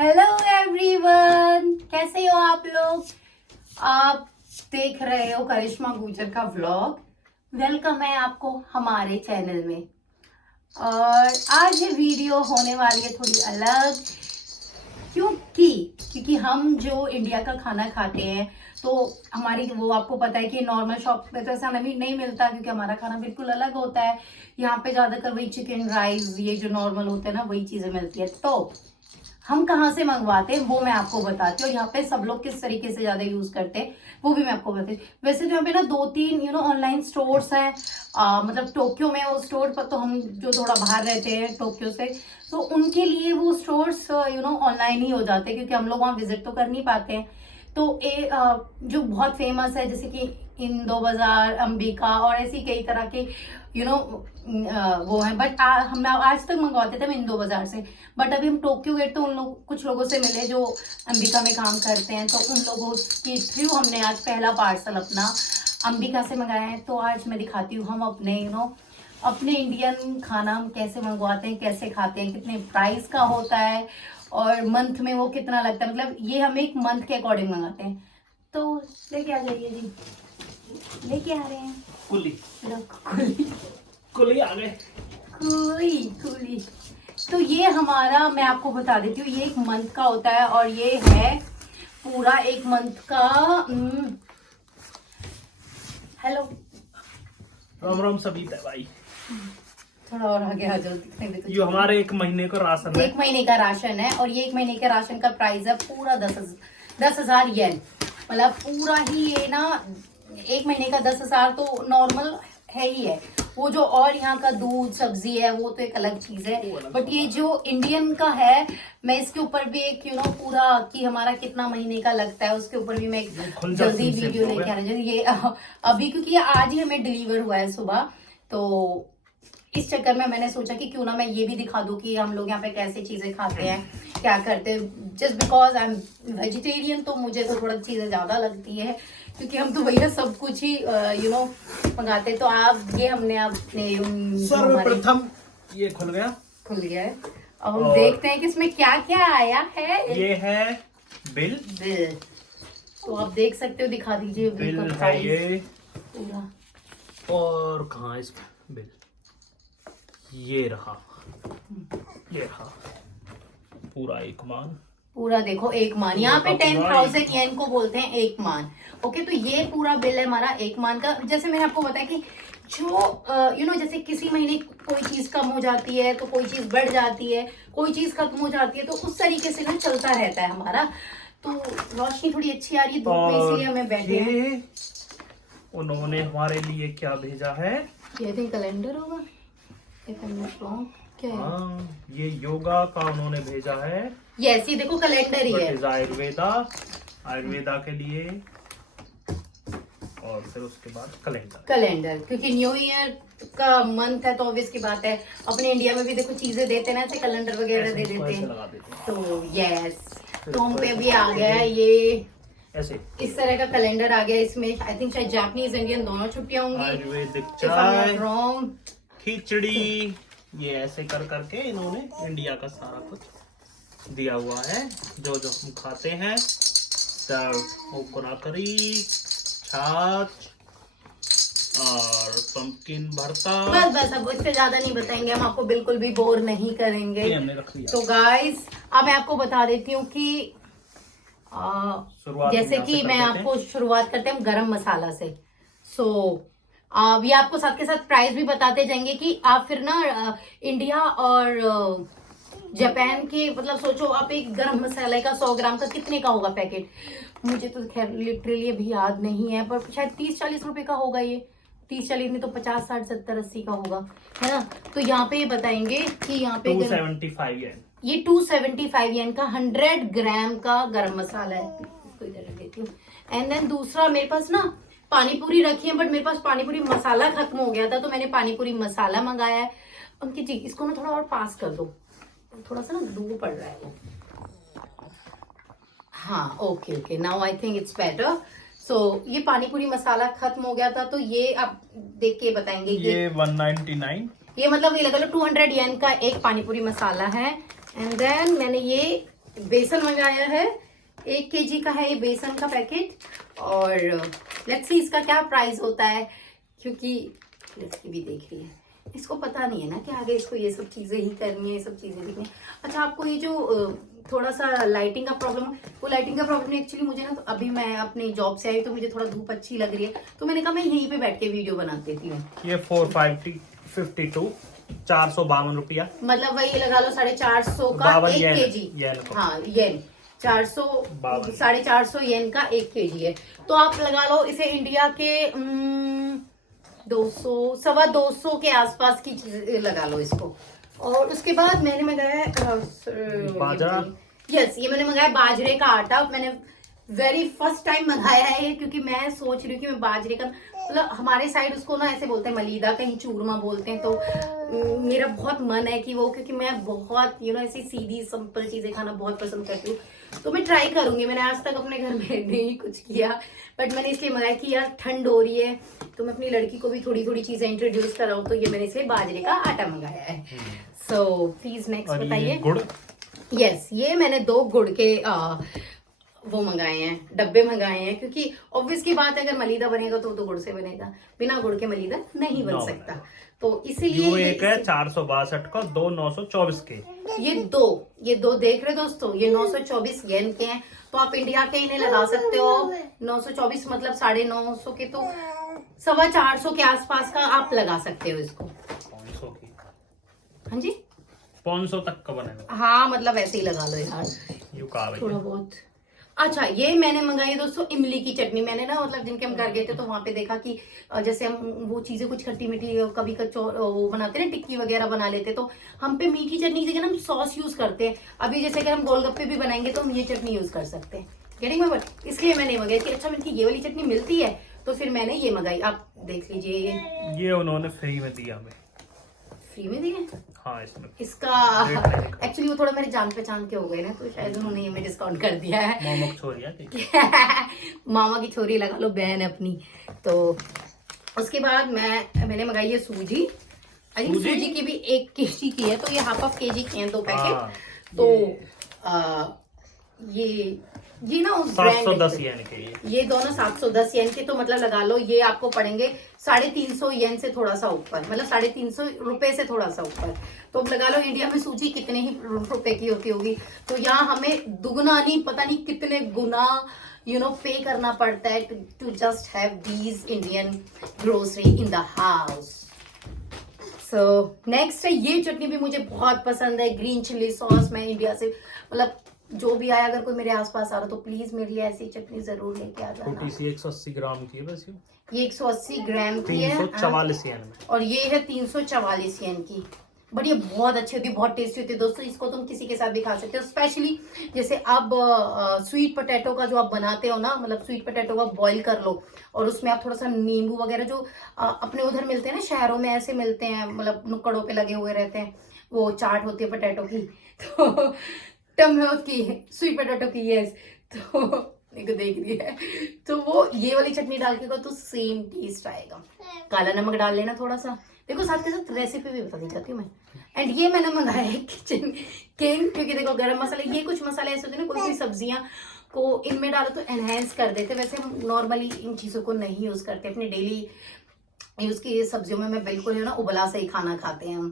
Hello everyone, कैसे हो आप लोग। आप देख रहे हो करिश्मा गुजर का व्लॉग। वेलकम है आपको हमारे चैनल में। और आज ये वीडियो होने वाली है थोड़ी अलग, क्योंकि हम जो इंडिया का खाना खाते हैं तो हमारी वो आपको पता है कि नॉर्मल शॉप पे तो ऐसा नहीं मिलता, क्योंकि हमारा खाना बिल्कुल अलग होता है। यहाँ पे ज्यादातर वही चिकन राइस ये जो नॉर्मल होते हैं ना, वही चीजें मिलती है। तो हम कहाँ से मंगवाते हैं वो मैं आपको बताती हूँ, और यहाँ पे सब लोग किस तरीके से ज्यादा यूज करते हैं वो भी मैं आपको बताती हूँ। वैसे तो यहाँ पे ना 2-3 ऑनलाइन स्टोर्स हैं, मतलब टोक्यो में वो स्टोर पर, तो हम जो थोड़ा बाहर रहते हैं टोक्यो से, तो उनके लिए वो स्टोर्स ऑनलाइन ही हो जाते हैं, क्योंकि हम लोग वहाँ विजिट तो कर नहीं पाते हैं। तो जो बहुत फेमस है जैसे कि इंदो बाजार, अंबिका और ऐसी कई तरह के वो है। बट हम आज तक मंगवाते थे हम इंदो बाजार से, बट अभी हम टोक्यो गए तो कुछ लोगों से मिले जो अंबिका में काम करते हैं, तो उन लोगों के थ्रू हमने आज पहला पार्सल अपना अंबिका से मंगाया है। तो आज मैं दिखाती हूँ हम अपने अपने इंडियन खाना हम कैसे मंगवाते हैं, कैसे खाते हैं, कितने प्राइस का होता है और मंथ में वो कितना लगता है। मतलब ये हम एक मंथ के अकॉर्डिंग मंगाते हैं। तो लेके आ जाइए जी, लेके आ रहे हैं कुली कुली कुली आ गए। कुली। तो ये हमारा, मैं आपको बता देती हूँ, ये एक मंथ का होता है और ये है पूरा एक मंथ का। हेलो, राम राम सभी भाई। थोड़ा और आगे आ जाओ, दिखने भी तो ये हमारे एक महीने का राशन है। 1 महीने का राशन है, और ये 1 महीने के राशन का प्राइस है पूरा 10,000 येन। मतलब पूरा ही ये ना 1 महीने का 10,000 तो नॉर्मल है ही है। वो जो और यहाँ का दूध सब्जी है वो तो एक अलग चीज है, बट ये जो इंडियन का है, मैं इसके ऊपर भी एक पूरा कि हमारा कितना महीने का लगता है उसके ऊपर भी मैं एक जल्दी वीडियो लेके आ रही हूँ। ये अभी क्योंकि ये आज ही हमें डिलीवर हुआ है सुबह, तो इस चक्कर में मैंने सोचा कि क्यों ना मैं ये भी दिखा दूं कि हम लोग यहाँ पे कैसे चीजें खाते हैं, क्या करते हैं। Just because I am vegetarian तो मुझे तो थोड़ा चीजें ज्यादा लगती है, क्योंकि हम तो भैया सब कुछ ही मंगाते। तो आप ये हमने अपने सर्वप्रथम ये खुल गया है। अब हम देखते हैं कि इसमें क्या क्या आया है। ये है बिल। तो आप देख सकते हो, दिखा दीजिए बिल है ये। पूरा। और कहाँ है इसका बिल? ये रहा पूरा एक मान। पूरा देखो एक मान, यहाँ पे 10,000 येन को बोलते हैं एक मान। ओके, तो ये पूरा बिल है हमारा एक मान का। जैसे मैंने आपको बताया कि जो जैसे किसी महीने कोई चीज कम हो जाती है तो कोई चीज बढ़ जाती है, कोई चीज खत्म हो जाती है, तो उस तरीके से ना चलता रहता है हमारा। तो रोशनी थोड़ी अच्छी आ रही है धूप में, इसलिए हमें बैठे हैं। उन्होंने हमारे लिए क्या भेजा है? ये थिंक कैलेंडर होगा, क्या है? हाँ, ये योगा का उन्होंने भेजा है। यस, ये देखो कैलेंडर ही है। आयुर्वेदा के लिए, और फिर उसके बाद कैलेंडर, क्योंकि न्यू ईयर का मंथ है तो ऑब्वियस की बात है, अपने इंडिया में भी देखो चीजें देते ना, ऐसे कैलेंडर वगैरह दे देते हैं। तो यस, तो हम पे भी आ गया है ये ऐसे इस तरह का कैलेंडर आ गया। इसमें आई थिंक शायद जापानीज इंडियन दोनों छुट्टियां होंगी। Ayurvedic If I'm not wrong। खिचड़ी, ये ऐसे कर करके इन्होंने इंडिया का सारा कुछ दिया हुआ है, जो जो हम खाते हैं। करी, छाछ और पंपकिन भरता। बस अब इससे ज्यादा नहीं बताएंगे, हम आपको बिल्कुल भी बोर नहीं करेंगे। हमने रख लिया। तो गाइस, अब मैं आपको बता देती हूँ कि जैसे कि मैं आपको शुरुआत करते हैं गरम मसाला से। ये आपको साथ के साथ प्राइस भी बताते जाएंगे कि आप फिर ना इंडिया और जापान के, मतलब सोचो आप एक गरम मसाले का 100 ग्राम का कितने का होगा पैकेट। मुझे तो खैर लिटरली अभी याद नहीं है, पर शायद 30-40 रुपए का होगा ये। 30-40 में तो 50-60-70-80 का होगा, है ना। तो यहाँ पे ये बताएंगे कि यहाँ पे 275 येन, ये 275 येन का 100 ग्राम का गरम मसाला है। इसको इधर रख देती हूँ। एंड देन दूसरा मेरे पास ना पानी पूरी रखी है, बट मेरे पास पानी पूरी मसाला खत्म हो गया था, तो मैंने पानी पूरी मसाला मंगाया है। अंकित जी, इसको ना थोड़ा और पास कर दो, थोड़ा सा ना दूर पड़ रहा है वो। हाँ, okay, now I think it's better. ये पानी पूरी मसाला खत्म हो गया था, तो ये आप देख के बताएंगे। ये 199, ये मतलब ये लगा लो 200 येन का एक पानी पूरी मसाला है। एंड देन मैंने ये बेसन मंगाया है, 1 kg का है ये बेसन का पैकेट। और लेट्स सी इसका क्या प्राइस होता है, क्योंकि लड़की भी देख रही है, इसको पता नहीं है ना कि आगे इसको ये सब चीजें ही करनी है, ये सब चीजें दिखनी है। अच्छा, आपको ये जो थोड़ा सा लाइटिंग का प्रॉब्लम, वो लाइटिंग का प्रॉब्लम एक्चुअली मुझे ना, तो अभी मैं अपनी जॉब से आई तो मुझे थोड़ा धूप अच्छी लग रही है, तो मैंने कहा मैं यहीं पे बैठ के वीडियो बना देती हूँ। ये 452 452 रुपया, मतलब वही लगा लो 450 का 1 kg। हाँ येन, 450 येन का 1 kg है। तो आप लगा लो इसे इंडिया के 200 के आसपास की चीज लगा लो इसको। और उसके बाद मैंने मंगाया बाजरा। यस, ये मैंने मंगाया बाजरे का आटा। मैंने वेरी फर्स्ट टाइम मंगाया है, क्योंकि मैं सोच रही हूँ कि मैं बाजरे का, मतलब हमारे साइड उसको ना ऐसे बोलते हैं मलीदा, कहीं चूरमा बोलते हैं। तो मेरा बहुत मन है कि वो, क्योंकि मैं बहुत ऐसी सीधी सिंपल चीजें खाना बहुत पसंद करती हूँ, तो मैं ट्राई करूंगी। मैंने आज तक अपने घर में नहीं कुछ किया, बट मैंने इसलिए मंगाया कि यार ठंड हो रही है तो मैं अपनी लड़की को भी थोड़ी थोड़ी चीजें इंट्रोड्यूस कराऊं, तो ये मैंने इसलिए बाजरे का आटा मंगाया है। सो प्लीज नेक्स्ट बताइए। गुड़। यस, ये मैंने 2 गुड़ के वो मंगाए हैं, डब्बे मंगाए हैं, क्योंकि ऑब्वियस की बात है अगर मलीदा बनेगा तो गुड़ से बनेगा, बिना गुड़ के मलीदा नहीं बन सकता। तो इसीलिए एक है 462 का, 2 924 के। ये दो देख रहे दोस्तों, ये 924 येन के हैं। तो आप इंडिया के इन्हें लगा सकते हो 924 मतलब 950 के, तो 450 के आसपास का आप लगा सकते हो इसको। 500 की, हाँ जी 500 तक का बनेगा। हाँ, मतलब ऐसे ही लगा लो यार, यू कहा थोड़ा बहुत। अच्छा, ये मैंने मंगाई दोस्तों इमली की चटनी। मैंने ना मतलब जिनके हम घर गए थे तो वहां पे देखा कि जैसे हम वो चीजें कुछ खट्टी मीठी कभी वो बनाते ना, टिक्की वगैरह बना लेते, तो हम पे मीठी चटनी की जगह हम सॉस यूज करते हैं। अभी जैसे अगर हम गोलगप्पे भी बनाएंगे तो हम ये चटनी यूज कर सकते हैं। Getting my point? इसलिए मैंने मंगाई कि अच्छा इनकी ये वाली चटनी मिलती है, तो फिर मैंने ये मंगाई। आप देख लीजिए, ये उन्होंने फ्री में दिया हमें। फ्री में दिए? हाँ, इसमें इसका एक्चुअली वो थोड़ा मेरे जान पहचान के हो गए ना, तो शायद उन्होंने ये डिस्काउंट कर दिया है। मामा की छोरी है मामा की छोरी लगा लो, बहन अपनी। तो उसके बाद मैंने मंगाई है सूजी। आई थिंक सूजी की भी 1 kg की है, तो ये ½ kg के हैं 2 पैकेट। तो ये ना उस 710 येन के, ये दोनों 710 येन के, तो मतलब लगा लो ये आपको पड़ेंगे 350 येन से थोड़ा सा ऊपर, मतलब 350 रुपए से थोड़ा सा ऊपर। तो अब लगा लो इंडिया में सूजी कितने ही रुपए की होती होगी, तो यहाँ हमें दुगना नहीं पता नहीं कितने गुना पे करना पड़ता है to just have these Indian grocery in the house. So next है ये चटनी, भी मुझे बहुत पसंद है, ग्रीन चिली सॉस। मैं इंडिया से मतलब जो भी आया, अगर कोई मेरे आसपास आ रहा तो प्लीज मेरे लिए ऐसी चटनी जरूर लेके आ जाना। 180 ग्राम की है बस ये 180 ग्राम की है, 344 येन में, और ये है 344 येन की। बट ये बहुत अच्छी होती है, बहुत टेस्टी होती है दोस्तों। इसको तुम किसी के साथ भी खा सकते हो, स्पेशली जैसे अब स्वीट पोटैटो का जो आप बनाते हो ना, मतलब स्वीट पोटैटो को बॉईल कर लो और उसमें आप थोड़ा सा नींबू वगैरह, जो अपने उधर मिलते हैं ना, शहरों में ऐसे मिलते हैं, मतलब नुक्कड़ों पे लगे हुए रहते हैं, वो चाट होती है पोटैटो की, तो टमेटो की, स्वीट पोटैटो की, यस। तो देख रही है, तो वो ये वाली चटनी डाल के तो सेम टेस्ट आएगा। काला नमक डाल लेना थोड़ा सा। देखो साथ के साथ रेसिपी भी बता दी जाती हूँ मैं। एंड ये मैंने मंगाया है किचन किंग, क्योंकि देखो गरम मसाला, ये कुछ मसाले ऐसे होते हैं ना, कोई सब्जियां को इनमें डालो तो एनहेंस कर देते। वैसे हम नॉर्मली इन चीजों को नहीं यूज करते अपने डेली यूज की सब्जियों में। मैं बिल्कुल ना उबला से ही खाना खाते हैं हम,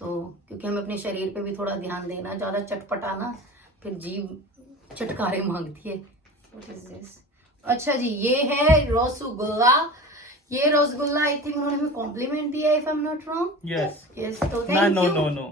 तो क्योंकि हमें अपने शरीर पे भी थोड़ा ध्यान देना, ज्यादा चटपटाना फिर जीभ चटकारे मांगती है। What is this? अच्छा जी, ये है रसगुल्ला। ये रसगुल्ला आई थिंक उन्होंने हमें कॉम्प्लीमेंट दिया, if I am not wrong. Yes, तो thank you. No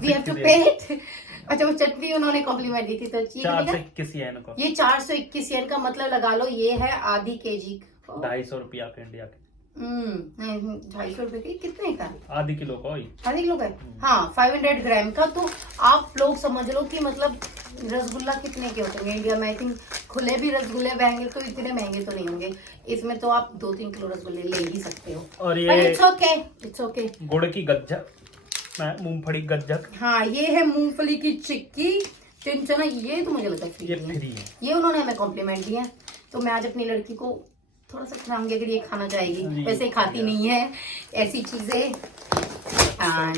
we have to pay it. अच्छा, वो चटनी उन्होंने कॉम्प्लीमेंट दी थी, तो 421 येन को। ये 421 येन का मतलब लगा लो ये है ½ kg, 250 रुपया के इंडिया के। 250 रुपए की, कितने का? ½ किलो का, ½ किलो का, हाँ 500 ग्राम का। तो आप लोग समझ लो कि मतलब रसगुल्ला कितने के होते हैं इंडिया में। आई थिंक खुले भी रसगुल्ले महंगे, तो इतने महंगे तो नहीं होंगे। इसमें तो आप 2-3 किलो रसगुल्ले ले ही सकते हो। और ये इट्स ओके। गुड़ की गज्जक, मूंगफली गज्जक। हाँ, ये है मूंगफली की चिक्की, चिंचना। ये तो मुझे लगता है फ्री है, ये उन्होंने हमें कॉम्प्लीमेंट दिया। तो मैं आज अपनी लड़की को थोड़ा सा खिलाऊंगी, अगर ये खाना चाहेगी। वैसे खाती नहीं है ऐसी चीजें। एंड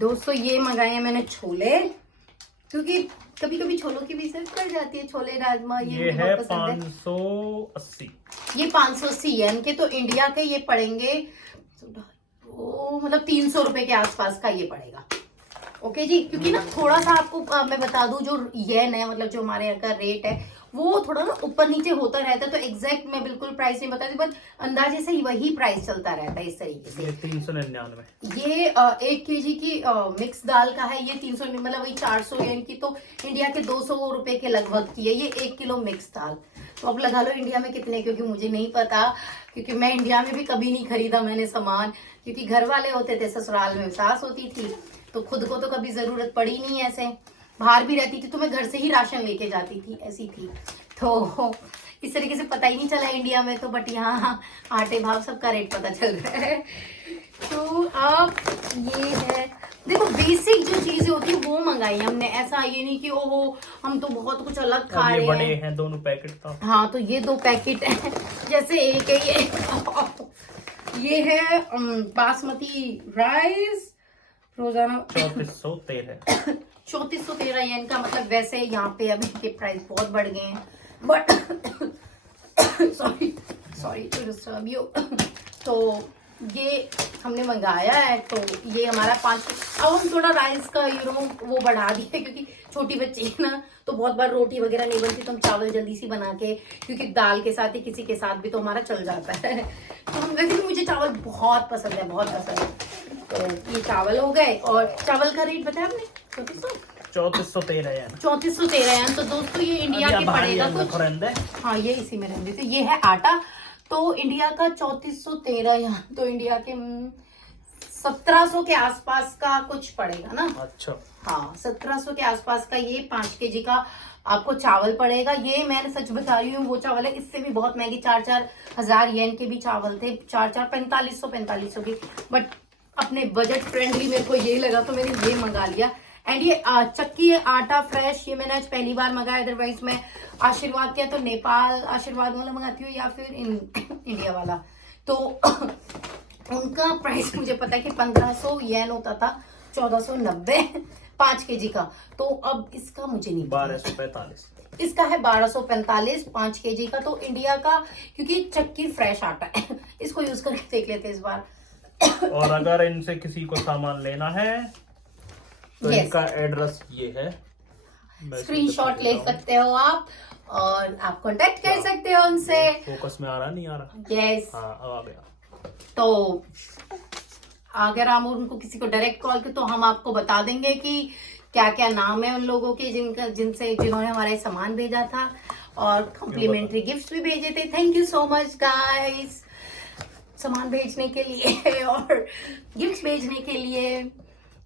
दोस्तों ये मंगाए हैं मैंने छोले, क्योंकि कभी कभी छोलों की भी जरूरत पड़ जाती है, छोले राजमा ये मुझे है बहुत पसंद है। 580। ये 580 येन के, तो इंडिया के ये पड़ेंगे ओ मतलब 300 रुपए के आसपास का ये पड़ेगा। ओके जी, क्योंकि ना थोड़ा सा आपको मैं बता दूं, जो येन है मतलब जो हमारे यहाँ का रेट है वो थोड़ा ना ऊपर नीचे होता रहता है, तो एग्जैक्ट मैं बिल्कुल प्राइस नहीं बताती, बट अंदाजे से वही प्राइस चलता रहता है इस तरीके से। ये 399। ये 1 kg की मिक्स दाल का है, ये 300 मतलब वही 400 येन की, तो इंडिया के 200 रुपए के लगभग की है ये 1 किलो मिक्स दाल। तो अब लगा लो इंडिया में कितने, क्योंकि मुझे नहीं पता, क्योंकि मैं इंडिया में भी कभी नहीं खरीदा मैंने सामान, क्योंकि घर वाले होते थे, ससुराल में सास होती थी, तो खुद को तो कभी जरूरत पड़ी नहीं ऐसे। बाहर भी रहती थी तो मैं घर से ही राशन लेके जाती थी, ऐसी थी, तो इस तरीके से पता ही नहीं चला इंडिया में तो। बट यहाँ आटे भाव सबका रेट पता चल रहा है। तो आप ये है, देखो बेसिक जो चीजें होती है वो मंगाई हमने, ऐसा ये नहीं कि ओहो हम तो बहुत कुछ अलग खा ये रहे बड़े हैं। हैं दोनों पैकेट का। हाँ, तो ये 2 पैकेट है, जैसे एक है ये है बासमती राइस रोजाना 3413। 3413 येन का, मतलब वैसे यहाँ पे अभी के प्राइस बहुत बढ़ गए हैं, but sorry to disturb you. तो ये हमने मंगाया है, तो ये हमारा 5। अब हम थोड़ा राइस का वो बढ़ा दिए, क्योंकि छोटी बच्ची है ना, तो बहुत बार रोटी वगैरह नहीं बनती, तो हम चावल जल्दी सी बना के, क्योंकि दाल के साथ ही किसी के साथ भी तो हमारा चल जाता है। तो हम वैसे भी, मुझे चावल बहुत पसंद है, बहुत पसंद है। तो ये चावल हो गए, और चावल का रेट बताया आपने 3413 है। 3413 है। तो दोस्तों ये इंडिया के पड़ेगा कुछ, हाँ ये इसी में रहने देते। ये है आटा, तो इंडिया का 3413 यहाँ, तो इंडिया के 1700 के आसपास का कुछ पड़ेगा ना। अच्छा, हाँ 1700 के आसपास का ये 5 kg का आपको चावल पड़ेगा। ये मैंने सच बता रही हूँ, वो चावल है, इससे भी बहुत महंगे 4-4 हजार येन के भी चावल थे, 4-4 4500 की, बट अपने बजट फ्रेंडली मेरे को ये लगा, तो मैंने ये मंगा लिया। एंड ये चक्की आटा फ्रेश, ये मैंने आज पहली बार मंगाया, अदरवाइज मैं आशीर्वाद किया तो नेपाल आशीर्वाद वाला मंगाती हूँ, या फिर इंडिया वाला। तो उनका प्राइस मुझे पता है कि 1500 येन होता था, 1490 5 kg का। तो अब इसका मुझे नहीं पता, 1245 इसका है 1245 5 kg का। तो इंडिया का, क्योंकि चक्की फ्रेश आटा है, इसको यूज करके देख लेते हैं इस बार। और अगर इनसे किसी को सामान लेना है तो Yes. इनका एड्रेस ये है, स्क्रीनशॉट ले सकते हो आप, और आप कांटेक्ट कर सकते हो उनसे। फोकस में आ रहा नहीं आ रहा? यस, हाँ आ गया। तो अगर हम उनको किसी को डायरेक्ट कॉल कर, तो हम आपको बता देंगे कि क्या क्या नाम है उन लोगों के जिन्होंने हमारा सामान भेजा था, और कॉम्प्लीमेंट्री गिफ्ट्स भी भेजे थे। Thank you so much guys, सामान भेजने के लिए और गिफ्ट्स भेजने के लिए,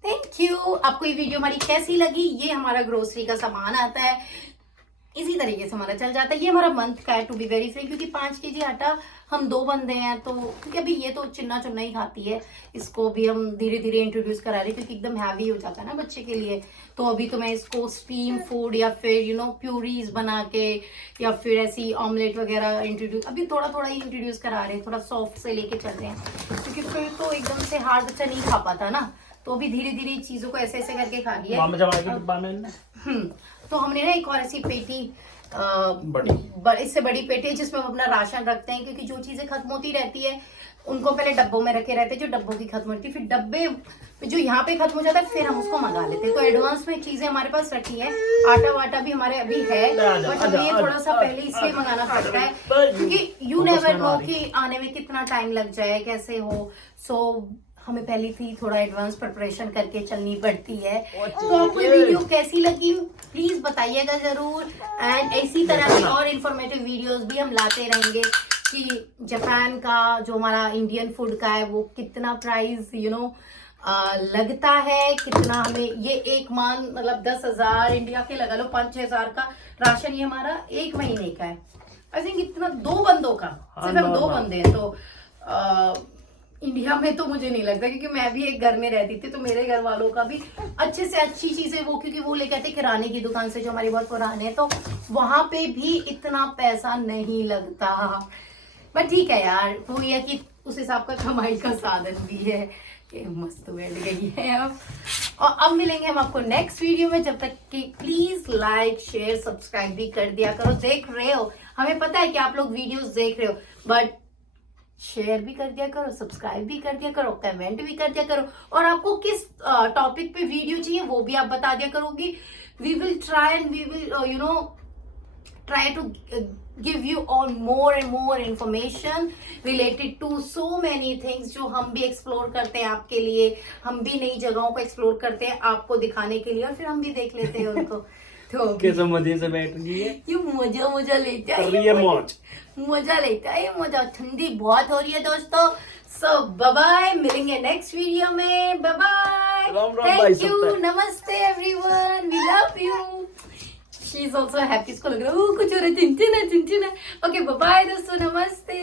थैंक यू। आपको ये वीडियो हमारी कैसी लगी? ये हमारा ग्रोसरी का सामान आता है, इसी तरीके से हमारा चल जाता है। ये हमारा मंथ का है, टू बी वेरी फ्री, क्योंकि 5 kg आटा हम 2 बंदे हैं, तो क्योंकि अभी ये तो चिन्ना चुन्ना ही खाती है, इसको भी हम धीरे धीरे इंट्रोड्यूस करा रहे हैं, क्योंकि एकदम हैवी हो जाता है ना बच्चे के लिए। तो अभी तो मैं इसको स्टीम फूड या फिर प्यूरीज बना के, या फिर ऐसी ऑमलेट वगैरह इंट्रोड्यूस, अभी थोड़ा थोड़ा ही इंट्रोड्यूस करा रहे हैं, थोड़ा सॉफ्ट से लेके चल रहे हैं, क्योंकि फिर तो एकदम से हार्ड बच्चा नहीं खा पाता ना। तो अभी धीरे धीरे चीजों को ऐसे ऐसे करके खा लिया। तो हमने ना एक और ऐसी पेटी, इससे बड़ी पेटी, जिसमें हम अपना राशन रखते हैं, क्योंकि जो चीजें खत्म होती रहती है उनको पहले डब्बों में रखे रहते हैं, जो डब्बों की खत्म होती है, फिर डब्बे जो यहाँ पे खत्म हो जाता है, फिर हम उसको मंगा लेते हैं। तो एडवांस में चीजें हमारे पास रखी है, आटा वाटा भी हमारे अभी है, बट हमें ये थोड़ा सा पहले इसलिए मंगाना पड़ता है, क्योंकि यू नेवर नो कि आने में कितना टाइम लग जाए, कैसे हो। सो हमें पहले थी थोड़ा एडवांस प्रिपरेशन करके चलनी पड़ती है। तो आपको ये वीडियो कैसी लगी प्लीज बताइएगा जरूर, एंड इसी तरह की और इन्फॉर्मेटिव वीडियोस भी हम लाते रहेंगे, कि जापान का जो हमारा इंडियन फूड का है वो कितना प्राइस लगता है, कितना हमें ये एक मान मतलब 10,000 इंडिया के लगा लो 5-6 हजार का राशन, ये हमारा 1 महीने का है। आई थिंक इतना 2 बंदों का, सिर्फ हम 2 बंदे हैं। तो इंडिया में तो मुझे नहीं लगता, क्योंकि मैं भी एक घर में रहती थी, तो मेरे घर वालों का भी अच्छे से अच्छी चीजें वो, क्योंकि वो लेके आते किराने की दुकान से जो हमारी बहुत पुराने है, तो वहां पे भी इतना पैसा नहीं लगता। बट ठीक है यार, वो ये कि उस हिसाब का कमाई का साधन भी है। मस्त बैठ गई है अब। और अब मिलेंगे हम आपको नेक्स्ट वीडियो में, जब तक कि प्लीज लाइक शेयर सब्सक्राइब भी कर दिया करो। देख रहे हो, हमें पता है कि आप लोग वीडियोस देख रहे हो, बट शेयर भी कर दिया करो, सब्सक्राइब भी कर दिया करो, कमेंट भी कर दिया करो, और आपको किस टॉपिक पे वीडियो चाहिए वो भी आप बता दिया करोगी। We will try and we will try to give you all more and more information related to so many things जो हम भी एक्सप्लोर करते हैं आपके लिए। हम भी नई जगहों को एक्सप्लोर करते हैं आपको दिखाने के लिए, और फिर हम भी देख लेते हैं उनको। तो कैसे मजे से बैठ गई है, ये मजा लेता कर रही है मौज। मजा लेता है, मजा। ठंडी बहुत हो रही है दोस्तों। सो बाय बाय, मिलेंगे नेक्स्ट वीडियो में। बाय बाय, राम राम भाई थैंक यू, नमस्ते everyone, we love you. She is also happy, इसको लग रहा है कुछ हो रहा है, चिंचिना। ओके बाय बाय दोस्तों, नमस्ते।